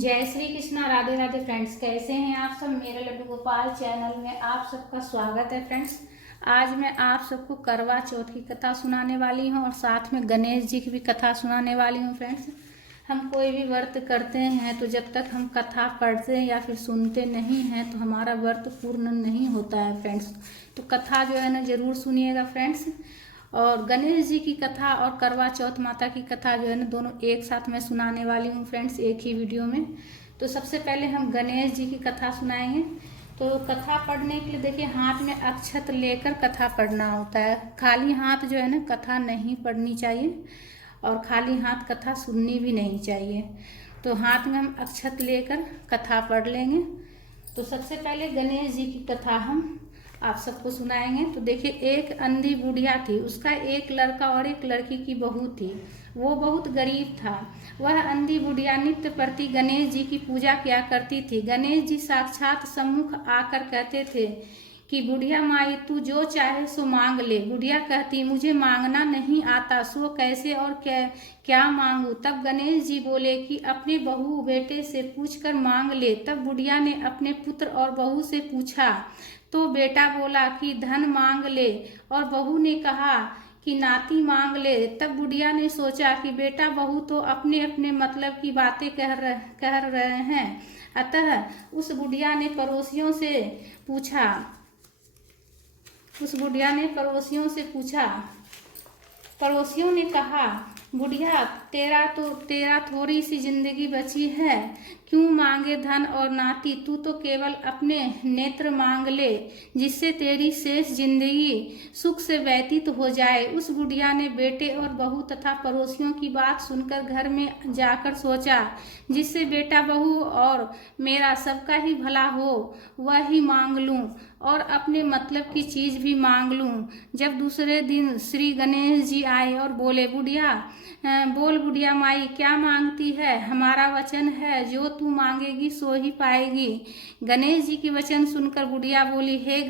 जय श्री कृष्णा। राधे राधे फ्रेंड्स, कैसे हैं आप सब। मेरे लड्डू गोपाल चैनल में आप सबका स्वागत है फ्रेंड्स। आज मैं आप सबको करवा चौथ की कथा सुनाने वाली हूं और साथ में गणेश जी की भी कथा सुनाने वाली हूं फ्रेंड्स। हम कोई भी व्रत करते हैं तो जब तक हम कथा पढ़ते या फिर सुनते नहीं हैं तो हमारा व्रत पूर्ण नहीं होता है फ्रेंड्स। तो कथा जो है ना ज़रूर सुनिएगा फ्रेंड्स। और गणेश जी की कथा और करवा चौथ माता की कथा जो है ना दोनों एक साथ मैं सुनाने वाली हूँ फ्रेंड्स, एक ही वीडियो में। तो सबसे पहले हम गणेश जी की कथा सुनाएंगे। तो कथा पढ़ने के लिए देखिए, हाथ में अक्षत लेकर कथा पढ़ना होता है। खाली हाथ जो है ना कथा नहीं पढ़नी चाहिए और खाली हाथ कथा सुननी भी नहीं चाहिए। तो हाथ में हम अक्षत लेकर कथा पढ़ लेंगे। तो सबसे पहले गणेश जी की कथा हम आप सबको सुनाएंगे। तो देखिए, एक अंधी बुढ़िया थी, उसका एक लड़का और एक लड़की की बहू थी। वो बहुत गरीब था। वह अंधी बुढ़िया नित्य प्रति गणेश जी की पूजा किया करती थी। गणेश जी साक्षात सम्मुख आकर कहते थे कि बुढ़िया माई, तू जो चाहे सो मांग ले। बुढ़िया कहती, मुझे मांगना नहीं आता, सो कैसे और क्या मांगू। तब गणेश जी बोले कि अपने बहू बेटे से पूछकर मांग ले। तब बुढ़िया ने अपने पुत्र और बहू से पूछा तो बेटा बोला कि धन मांग ले और बहू ने कहा कि नाती मांग ले। तब बुढ़िया ने सोचा कि बेटा बहू तो अपने अपने मतलब की बातें कह रहे हैं। अतः उस बुढ़िया ने पड़ोसियों से पूछा। पड़ोसियों ने कहा, बुढ़िया तेरा थोड़ी सी जिंदगी बची है, क्यों मांगे धन और नाती। तू तो केवल अपने नेत्र मांग ले, जिससे तेरी शेष जिंदगी सुख से व्यतीत हो जाए। उस बुढ़िया ने बेटे और बहू तथा पड़ोसियों की बात सुनकर घर में जाकर सोचा, जिससे बेटा बहू और मेरा सबका ही भला हो वह ही मांग लूं और अपने मतलब की चीज भी मांग लूं। जब दूसरे दिन श्री गणेश जी आए और बोले, बोल बुढ़िया माई, क्या मांगती है। हमारा वचन है, जो तू मांगेगी सो ही पाएगी। गणेश जी के वचन सुनकर बुढ़िया बोली, हे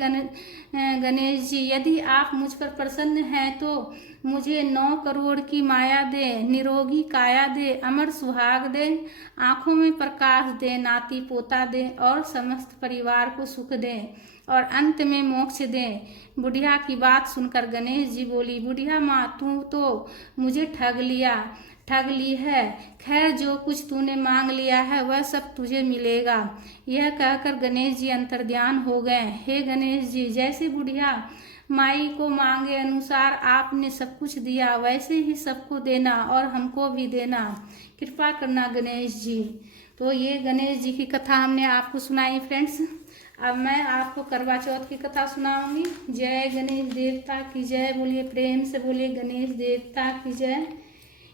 गणेश जी, यदि आप मुझ पर प्रसन्न हैं तो मुझे 9 करोड़ की माया दे, निरोगी काया दे, अमर सुहाग दे, आंखों में प्रकाश दे, नाती पोता दे और समस्त परिवार को सुख दे और अंत में मोक्ष दे। बुढ़िया की बात सुनकर गणेश जी बोली, बुढ़िया माँ, तू तो मुझे ठग ली है। खैर, जो कुछ तूने मांग लिया है वह सब तुझे मिलेगा। यह कहकर गणेश जी अंतर्ध्यान हो गए। हे गणेश जी, जैसे बुढ़िया माई को मांगे अनुसार आपने सब कुछ दिया, वैसे ही सबको देना और हमको भी देना। कृपा करना गणेश जी। तो ये गणेश जी की कथा हमने आपको सुनाई फ्रेंड्स। अब मैं आपको करवा चौथ की कथा सुनाऊंगी। जय गणेश देवता की जय। बोलिए प्रेम से, बोलिए गणेश देवता की जय,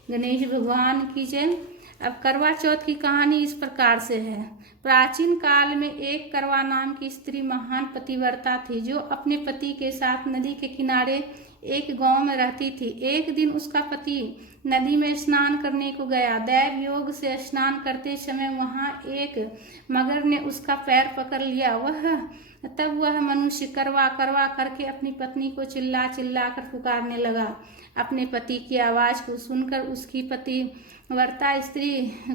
गणेश भगवान की जय। अब करवा चौथ की कहानी इस प्रकार से है। प्राचीन काल में एक करवा नाम की स्त्री महान पतिव्रता थी, जो अपने पति के साथ नदी के किनारे एक गांव में रहती थी। एक दिन उसका पति नदी में स्नान करने को गया। दैव योग से स्नान करते समय वहां एक मगर ने उसका पैर पकड़ लिया। तब वह मनुष्य करवा करवा करके अपनी पत्नी को चिल्ला चिल्ला कर पुकारने लगा। अपने पति की आवाज को सुनकर उसकी पतिव्रता स्त्री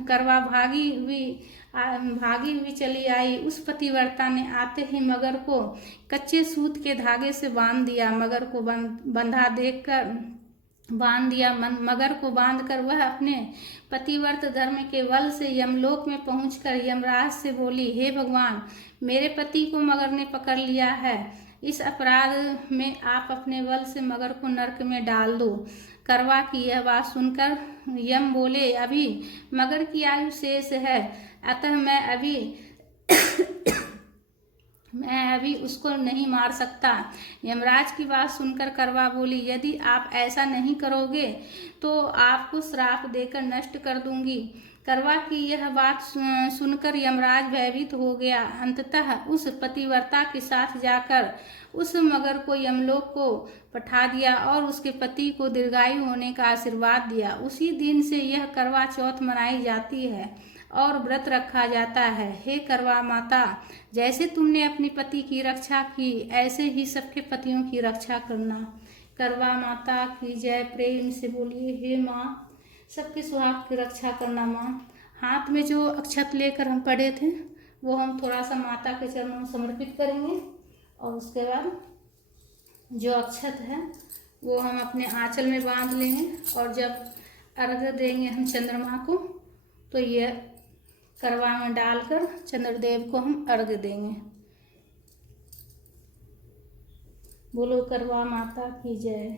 करवा भागी हुई चली आई। उस पतिव्रता ने आते ही मगर को कच्चे सूत के धागे से बांध दिया। मगर को मगर को बांधकर वह अपने पतिव्रत धर्म के बल से यमलोक में पहुंचकर यमराज से बोली, हे भगवान, मेरे पति को मगर ने पकड़ लिया है। इस अपराध में आप अपने बल से मगर को नरक में डाल दो। करवा की यह बात सुनकर यम बोले, अभी मगर की आयु शेष है, अतः मैं अभी उसको नहीं मार सकता। यमराज की बात सुनकर करवा बोली, यदि आप ऐसा नहीं करोगे तो आपको श्राप देकर नष्ट कर दूंगी। करवा की यह बात सुनकर यमराज भयभीत हो गया। अंततः उस पतिव्रता के साथ जाकर उस मगर को यमलोक को पठा दिया और उसके पति को दीर्घायु होने का आशीर्वाद दिया। उसी दिन से यह करवा चौथ मनाई जाती है और व्रत रखा जाता है। हे करवा माता, जैसे तुमने अपने पति की रक्षा की, ऐसे ही सबके पतियों की रक्षा करना। करवा माता की जय। प्रेम से बोलिए, हे माँ, सबके सुहाग की रक्षा करना माँ। हाथ में जो अक्षत लेकर हम पढ़े थे वो हम थोड़ा सा माता के चरणों में समर्पित करेंगे और उसके बाद जो अक्षत है वो हम अपने आंचल में बांध लेंगे और जब अर्घ्य देंगे हम चंद्रमा को तो ये करवा में डालकर चंद्रदेव को हम अर्घ्य देंगे। बोलो करवा माता की जय।